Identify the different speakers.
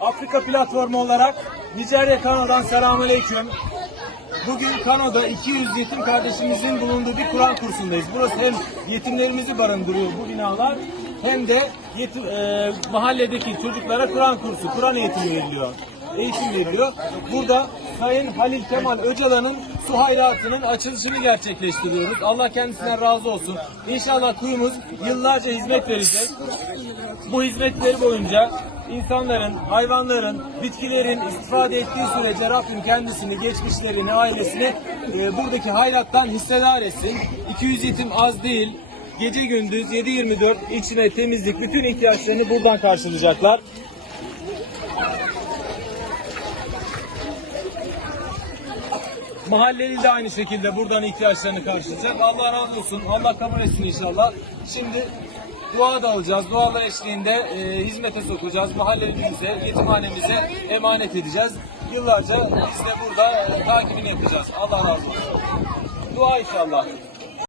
Speaker 1: Afrika platformu olarak Nijerya Kano'dan selamünaleyküm. Bugün Kano'da 200 yetim kardeşimizin bulunduğu bir Kur'an kursundayız. Burası hem yetimlerimizi barındırıyor bu binalar hem de yetim, e, mahalledeki çocuklara Kur'an kursu, Kur'an eğitimi veriliyor. Eğitim veriliyor. Burada Sayın Halil Kemal Öcalan'ın su hayratının açılışını gerçekleştiriyoruz. Allah kendisinden razı olsun. İnşallah kuyumuz yıllarca hizmet verecek. Bu hizmetleri boyunca insanların, hayvanların, bitkilerin istifade ettiği sürece Rabbim kendisini, geçmişlerini, ailesini e, buradaki hayrattan hissedar etsin. 200 yetim az değil. Gece gündüz 7-24 içme, temizlik, bütün ihtiyaçlarını buradan karşılayacaklar. Mahalleli de aynı şekilde buradan ihtiyaçlarını karşılayacak. Allah razı olsun. Allah kabul etsin inşallah. Şimdi dua da alacağız. Dualar eşliğinde e, hizmete sokacağız. Mahallemize, yetimhanemize emanet edeceğiz. Yıllarca biz de burada e, takibini yapacağız. Allah razı olsun. Dua inşallah.